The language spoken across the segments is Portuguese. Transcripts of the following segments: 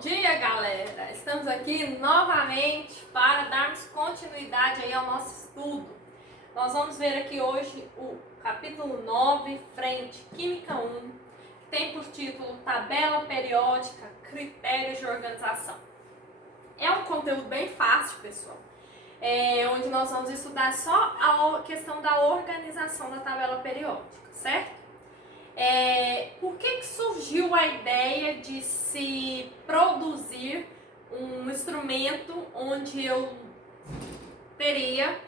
dia, galera! Estamos aqui novamente para darmos continuidade aí ao nosso estudo. Nós vamos ver aqui hoje o capítulo 9, frente Química 1, que tem por título Tabela Periódica, Critérios de Organização. É um conteúdo bem fácil, pessoal, onde nós vamos estudar só a questão da organização da tabela periódica, certo? Por que surgiu a ideia de se produzir um instrumento onde eu teria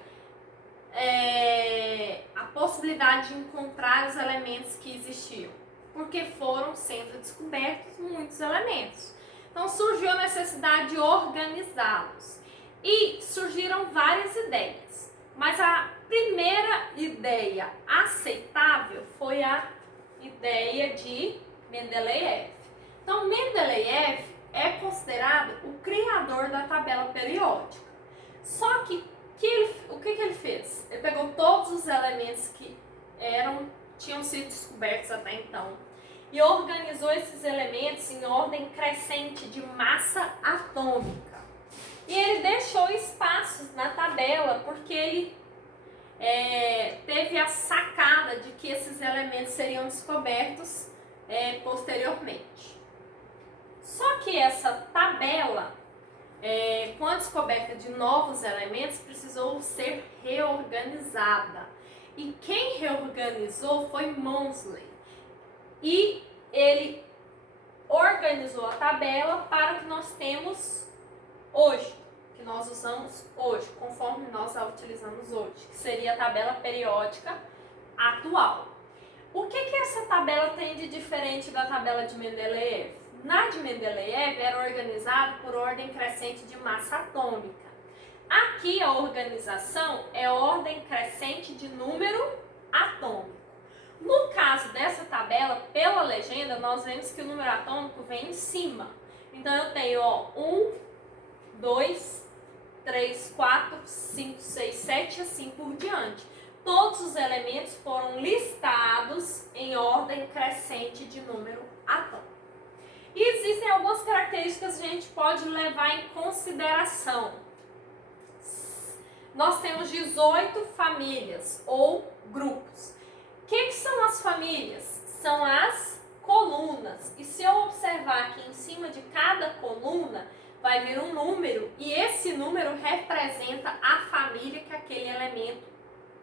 a possibilidade de encontrar os elementos que existiam? Porque foram sendo descobertos muitos elementos. Então surgiu a necessidade de organizá-los. E surgiram várias ideias. Mas a primeira ideia aceitável foi a ideia de Mendeleev. Então, Mendeleev é considerado o criador da tabela periódica. Só que o que ele fez? Ele pegou todos os elementos que tinham sido descobertos até então e organizou esses elementos em ordem crescente de massa atômica. E ele deixou espaços na tabela porque ele teve a sacada de que esses elementos seriam descobertos posteriormente. Só que essa tabela, com a descoberta de novos elementos, precisou ser reorganizada. E quem reorganizou foi Moseley. E ele organizou a tabela para o que nós temos hoje, que nós usamos hoje, conforme nós a utilizamos hoje, que seria a tabela periódica atual. O que essa tabela tem de diferente da tabela de Mendeleev? Na de Mendeleev era organizado por ordem crescente de massa atômica. Aqui a organização é ordem crescente de número atômico. No caso dessa tabela, pela legenda, nós vemos que o número atômico vem em cima. Então eu tenho 1, 2, 3, 4, 5, 6, 7 e assim por diante. Todos os elementos foram listados em ordem crescente de número atômico. E existem algumas características que a gente pode levar em consideração. Nós temos 18 famílias ou grupos. O que são as famílias? São as colunas. E se eu observar aqui em cima de cada coluna, vai vir um número e esse número representa a família que aquele elemento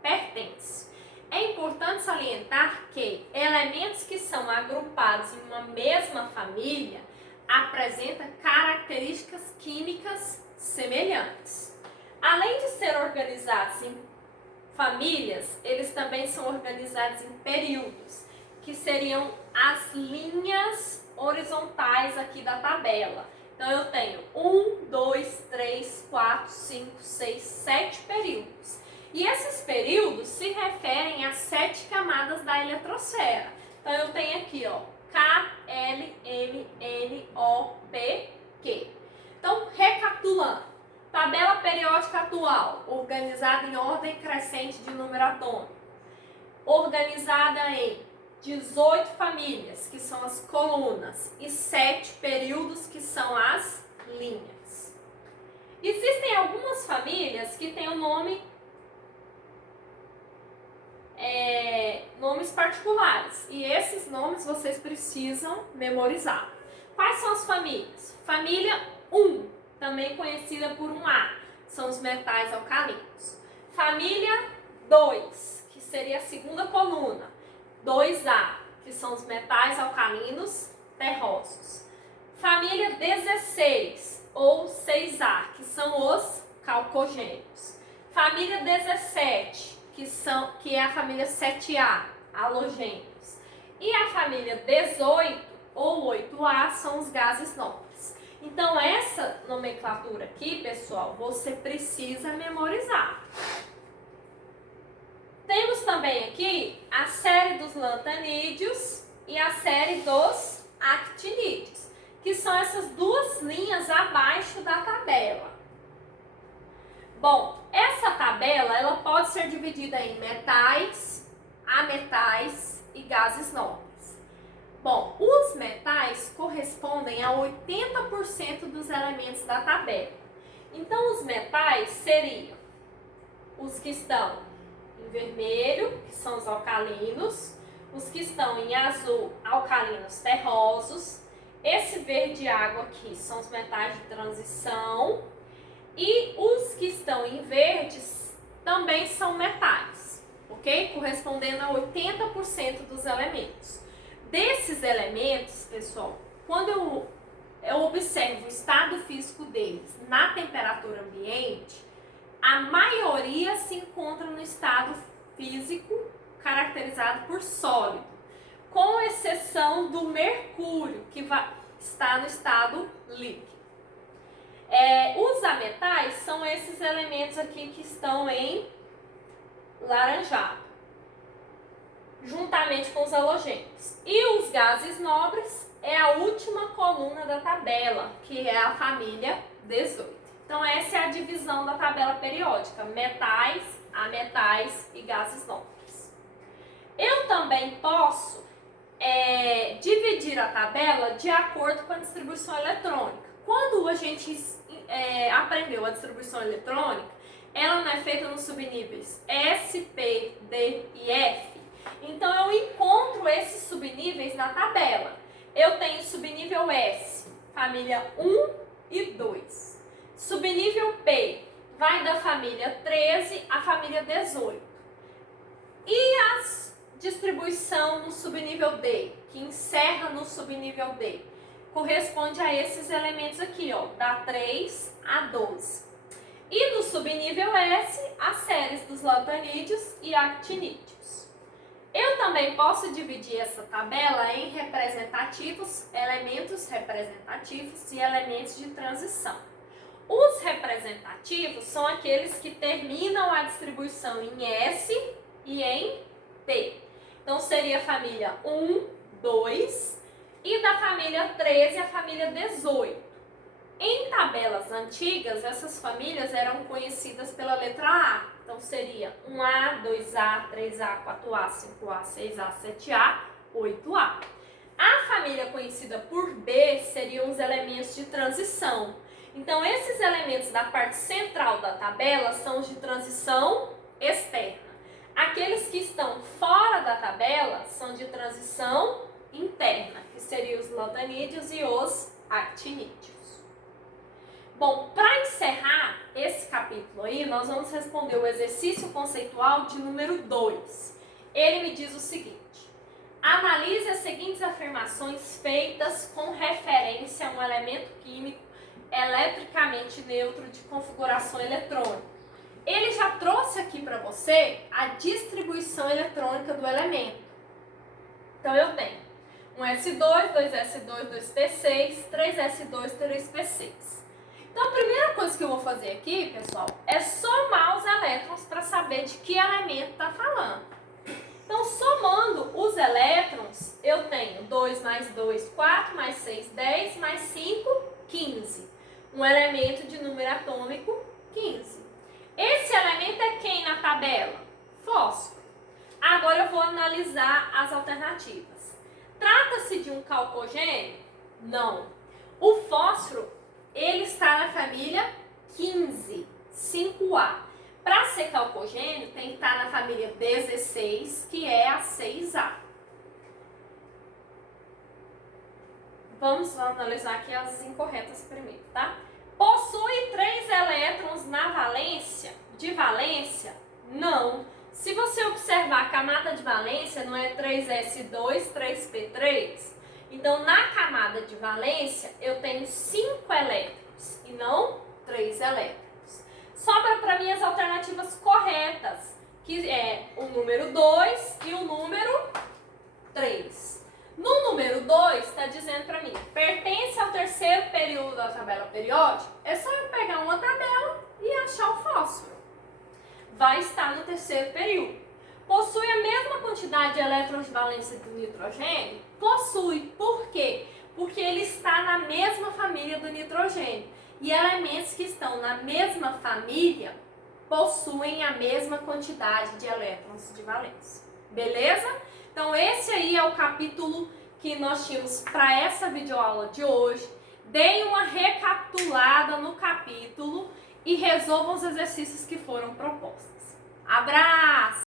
pertence. É importante salientar que elementos que são agrupados em uma mesma família apresentam características químicas semelhantes. Além de ser organizados em famílias, eles também são organizados em períodos, que seriam as linhas horizontais aqui da tabela. Então, eu tenho 1, 2, 3, 4, 5, 6, 7 períodos. E esses períodos se referem às 7 camadas da eletrosfera. Então, eu tenho aqui, K, L, M, N, O, P, Q. Então, recapitulando. Tabela periódica atual, organizada em ordem crescente de número atômico. Organizada em 18 famílias, que são as colunas, e 7 períodos, que são as linhas. Existem algumas famílias que têm nomes particulares, e esses nomes vocês precisam memorizar. Quais são as famílias? Família 1, também conhecida por 1A, são os metais alcalinos. Família 2, que seria a segunda coluna. 2A, que são os metais alcalinos terrosos. Família 16, ou 6A, que são os calcogênios. Família 17, que é a família 7A, halogênios. E a família 18, ou 8A, são os gases nobres. Então, essa nomenclatura aqui, pessoal, você precisa memorizar. Temos também aqui a série dos lantanídeos e a série dos actinídeos, que são essas duas linhas abaixo da tabela. Bom, essa tabela ela pode ser dividida em metais, ametais e gases nobres. Bom, os metais correspondem a 80% dos elementos da tabela. Então, os metais seriam os que estão em vermelho, que são os alcalinos, os que estão em azul, alcalinos terrosos, esse verde água aqui são os metais de transição, e os que estão em verdes também são metais, ok? Correspondendo a 80% dos elementos. Desses elementos, pessoal, quando eu observo o estado físico deles na temperatura ambiente, a maioria se encontra no estado físico caracterizado por sólido, com exceção do mercúrio, que está no estado líquido. Os ametais são esses elementos aqui que estão em laranjado, juntamente com os halogênios. E os gases nobres é a última coluna da tabela, que é a família 18. Então essa é a divisão da tabela periódica: metais, ametais e gases nobres. Eu também posso dividir a tabela de acordo com a distribuição eletrônica. Quando a gente aprendeu a distribuição eletrônica, ela não é feita nos subníveis S, P, D e F. Então eu encontro esses subníveis na tabela. Eu tenho subnível S, família 1 e 2. Subnível P vai da família 13 à família 18. E a distribuição no subnível D, que encerra no subnível D, corresponde a esses elementos aqui, ó, da 3 a 12. E no subnível S, as séries dos lantanídeos e actinídeos. Eu também posso dividir essa tabela em representativos, elementos representativos e elementos de transição. Os representativos são aqueles que terminam a distribuição em S e em T. Então seria a família 1, 2 e da família 13 a família 18. Em tabelas antigas, essas famílias eram conhecidas pela letra A. Então seria 1A, 2A, 3A, 4A, 5A, 6A, 7A, 8A. A família conhecida por B seriam os elementos de transição. Então esses elementos da parte central da tabela são os de transição externa. Aqueles que estão fora da tabela são de transição interna, que seriam os lantanídeos e os actinídeos. Bom, para encerrar esse capítulo aí, nós vamos responder o exercício conceitual de número 2. Ele me diz o seguinte: analise as seguintes afirmações feitas com referência a um elemento químico eletricamente neutro de configuração eletrônica. Ele já trouxe aqui para você a distribuição eletrônica do elemento. Então eu tenho um S2, 2S2, 2P6, 3S2, 3P6. Então a primeira coisa que eu vou fazer aqui, pessoal, é somar os elétrons para saber de que elemento está falando. Então somando os elétrons, eu tenho 2 mais 2, 4, mais 6, 10, mais 5, 15. Um elemento de número atômico, 15. Esse elemento é quem na tabela? Fósforo. Agora eu vou analisar as alternativas. Trata-se de um calcogênio? Não. O fósforo, ele está na família 15, 5A. Para ser calcogênio, tem que estar na família 16, que é a 6A. Vamos analisar aqui as incorretas primeiro, tá? Possui 3 elétrons na valência? De valência? Não. Se você observar a camada de valência, não é 3S2, 3P3? Então, na camada de valência, eu tenho 5 elétrons e não 3 elétrons. Sobra para mim as alternativas corretas, que é o número 2 e o número 3. No número 2, está dizendo para mim, pertence ao terceiro período da tabela periódica? É só eu pegar uma tabela e achar o fósforo. Vai estar no terceiro período. Possui a mesma quantidade de elétrons de valência do nitrogênio? Possui. Por quê? Porque ele está na mesma família do nitrogênio. E elementos que estão na mesma família possuem a mesma quantidade de elétrons de valência. Beleza? Então esse aí é o capítulo que nós tínhamos para essa videoaula de hoje. Deem uma recapitulada no capítulo e resolvam os exercícios que foram propostos. Abraço!